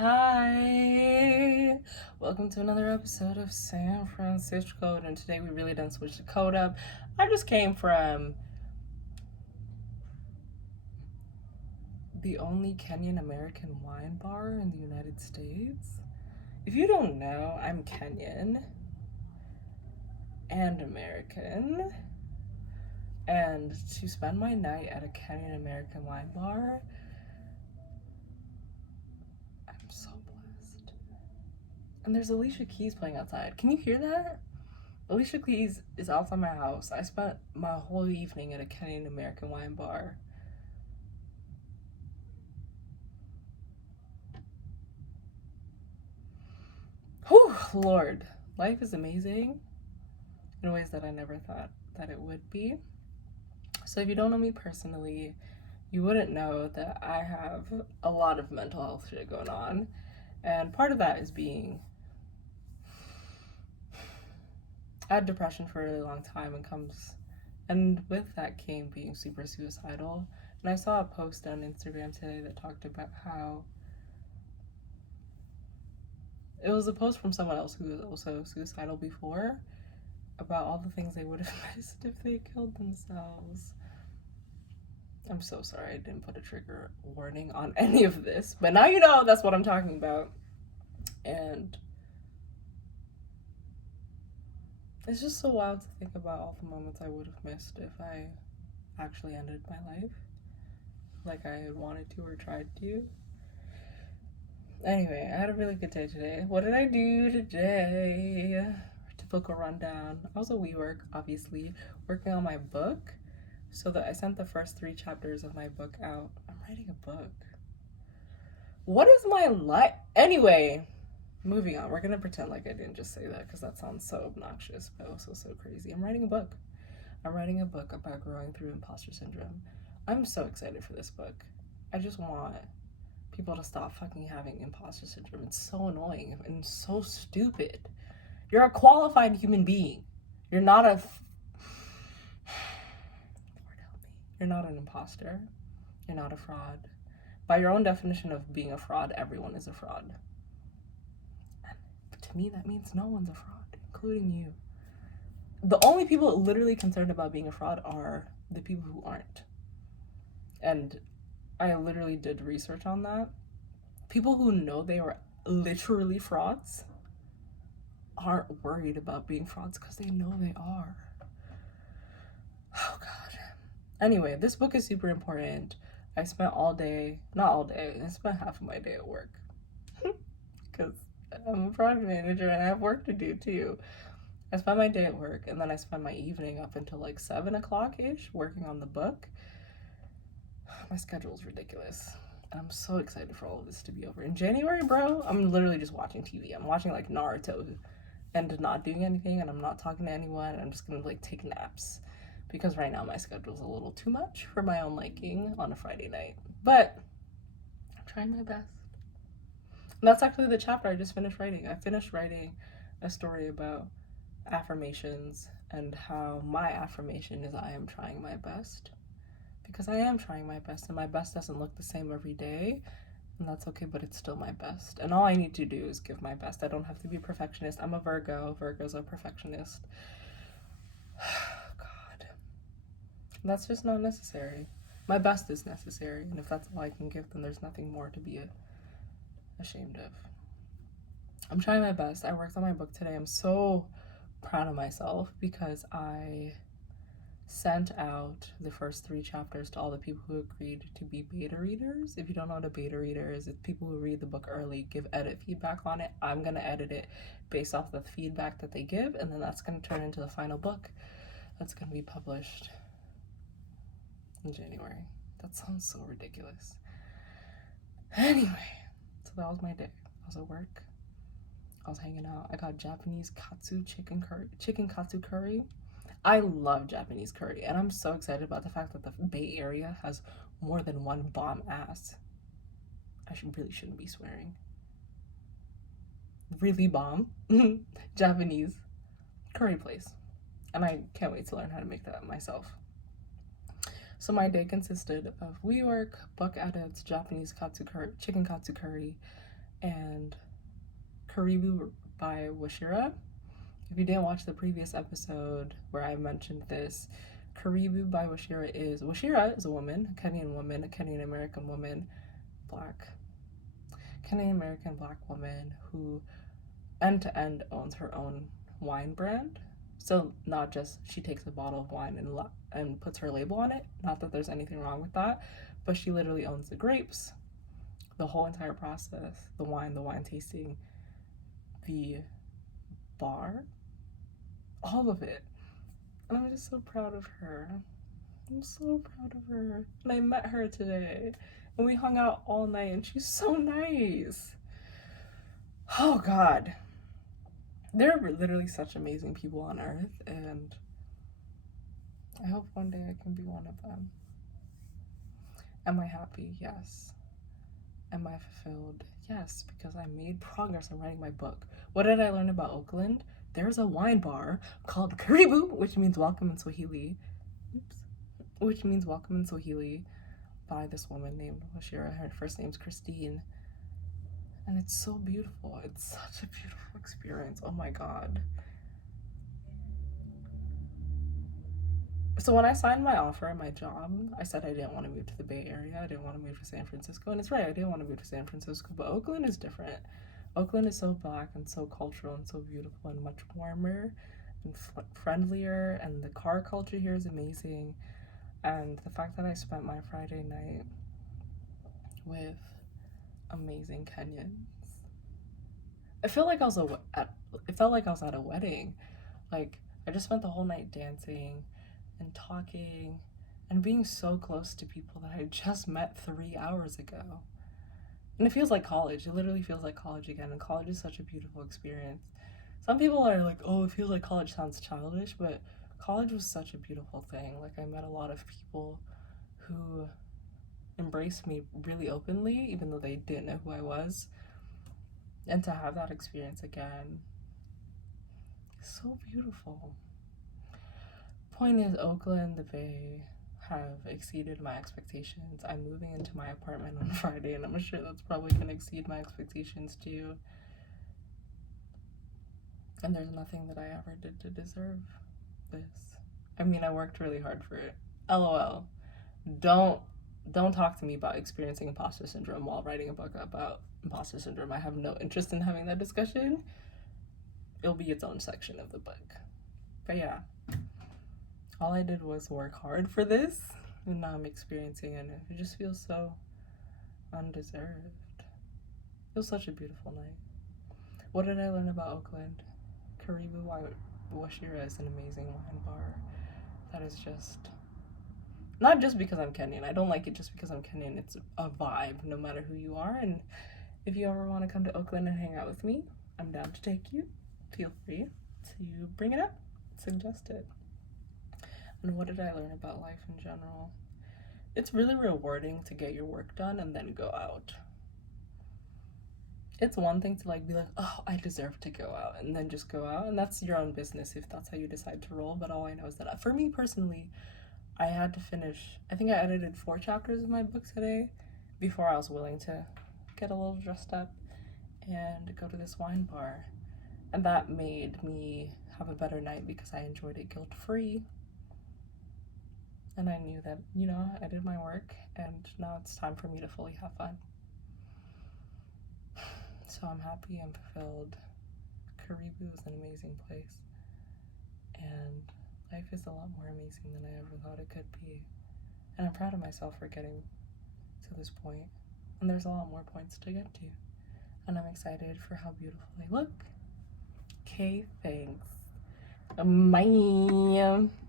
Hi, welcome to another episode of San Francisco, and today we really didn't switch the code up. I just came from the only Kenyan American wine bar in the United States. If you don't know, I'm Kenyan and American, and to spend my night at a Kenyan American wine bar, I'm so blessed. And there's Alicia Keys playing outside. Can you hear that? Alicia Keys is outside my house. I spent my whole evening at a Kenyan American wine bar. Whew, Lord. Life is amazing in ways that I never thought that it would be. So if you don't know me personally, you wouldn't know that I have a lot of mental health shit going on. And part of that is being... I had depression for a really long time and with that came being super suicidal. And I saw a post on Instagram today that talked about how it was a post from someone else who was also suicidal before about all the things they would have missed if they killed themselves. I'm so sorry I didn't put a trigger warning on any of this, but now you know that's what I'm talking about. And it's just so wild to think about all the moments I would have missed if I actually ended my life like I had wanted to or tried to. Anyway, I had a really good day today. What did I do today? Typical rundown. I was at WeWork, obviously, working on my book. So that I sent the first 3 chapters of my book out. I'm writing a book. What is my life? Anyway, moving on. We're gonna pretend like I didn't just say that because that sounds so obnoxious, but also so crazy. I'm writing a book. I'm writing a book about growing through imposter syndrome. I'm so excited for this book. I just want people to stop fucking having imposter syndrome. It's so annoying and so stupid. You're a qualified human being. You're not a... Lord help me. You're not an imposter. You're not a fraud. By your own definition of being a fraud, everyone is a fraud. And to me, that means no one's a fraud, including you. The only people literally concerned about being a fraud are the people who aren't. And I literally did research on that. People who know they were literally frauds aren't worried about being frauds because they know they are. Oh God. Anyway, this book is super important. I spent all day, not all day, I spent half of my day at work because I'm a project manager and I have work to do too. I spent my day at work and then I spent my evening up until like 7 o'clock ish working on the book. My schedule is ridiculous. And I'm so excited for all of this to be over. In January, bro, I'm literally just watching TV. I'm watching like Naruto and not doing anything, and I'm not talking to anyone. And I'm just gonna like take naps because right now my schedule's a little too much for my own liking on a Friday night. But I'm trying my best. And that's actually the chapter I just finished writing. I finished writing a story about affirmations and how my affirmation is I am trying my best. Because I am trying my best, and my best doesn't look the same every day, and that's okay, but it's still my best. And all I need to do is give my best. I don't have to be a perfectionist. I'm a Virgo. Virgo's a perfectionist. God. That's just not necessary. My best is necessary, and if that's all I can give, then there's nothing more to be ashamed of. I'm trying my best. I worked on my book today. I'm so proud of myself because I sent out the first 3 chapters to all the people who agreed to be beta readers. If you don't know what a beta reader is, it's people who read the book early, give edit feedback on it. I'm going to edit it based off the feedback that they give, and then that's going to turn into the final book that's going to be published in January. That sounds so ridiculous. Anyway, so that was my day. I was at work. I was hanging out. I got Japanese katsu chicken katsu curry. I love Japanese curry, and I'm so excited about the fact that the Bay Area has more than one bomb ass. I really shouldn't be swearing. Really bomb Japanese curry place, and I can't wait to learn how to make that myself. So my day consisted of WeWork, book edits, Japanese chicken katsu curry, and Karibu by Wachira. If you didn't watch the previous episode where I mentioned this, Karibu by Wachira is a woman, a Kenyan American woman, black Kenyan American black woman who end to end owns her own wine brand. So not just she takes a bottle of wine and puts her label on it. Not that there's anything wrong with that, but she literally owns the grapes, the whole entire process, the wine tasting, the bar, all of it. And I'm just so proud of her. I'm so proud of her. And I met her today, and we hung out all night, and she's so nice. Oh God. There are literally such amazing people on earth, and I hope one day I can be one of them. Am I happy? Yes. Am I fulfilled? Yes, because I made progress in writing my book. What did I learn about Oakland? There's a wine bar called Karibu, which means welcome in Swahili. Which means welcome in Swahili, by this woman named Wachira. Her first name's Christine. And it's so beautiful. It's such a beautiful experience. Oh my God. So when I signed my offer at my job, I said I didn't want to move to the Bay Area. I didn't want to move to San Francisco. And it's right, I didn't want to move to San Francisco. But Oakland is different. Oakland is so black and so cultural and so beautiful and much warmer and friendlier. And the car culture here is amazing. And the fact that I spent my Friday night with amazing Kenyans, it felt like I was at a wedding. Like, I just spent the whole night dancing and talking and being so close to people that I just met 3 hours ago. And it feels like college. It literally feels like college again. And college is such a beautiful experience. Some people are like, oh, it feels like college sounds childish, but college was such a beautiful thing. Like, I met a lot of people who embraced me really openly, even though they didn't know who I was. And to have that experience again, so beautiful. Point is, Oakland, the Bay, have exceeded my expectations. I'm moving into my apartment on Friday, and I'm sure that's probably going to exceed my expectations too. And there's nothing that I ever did to deserve this. I mean, I worked really hard for it. LOL. Don't talk to me about experiencing imposter syndrome while writing a book about imposter syndrome. I have no interest in having that discussion. It'll be its own section of the book. But yeah, all I did was work hard for this, and now I'm experiencing it, and it just feels so undeserved. It was such a beautiful night. What did I learn about Oakland? Karibu Wachira is an amazing wine bar that is just, not just because I'm Kenyan. I don't like it just because I'm Kenyan. It's a vibe, no matter who you are. And if you ever want to come to Oakland and hang out with me, I'm down to take you. Feel free to bring it up, suggest it. And what did I learn about life in general? It's really rewarding to get your work done and then go out. It's one thing to be like, oh, I deserve to go out, and then just go out, and that's your own business if that's how you decide to roll. But all I know is that for me personally, I had to finish, I think I edited 4 chapters of my book today before I was willing to get a little dressed up and go to this wine bar. And that made me have a better night because I enjoyed it guilt-free. And I knew that, I did my work, and now it's time for me to fully have fun. So I'm happy and fulfilled. Karibu is an amazing place. And life is a lot more amazing than I ever thought it could be. And I'm proud of myself for getting to this point. And there's a lot more points to get to. And I'm excited for how beautiful they look. Okay, thanks. Bye.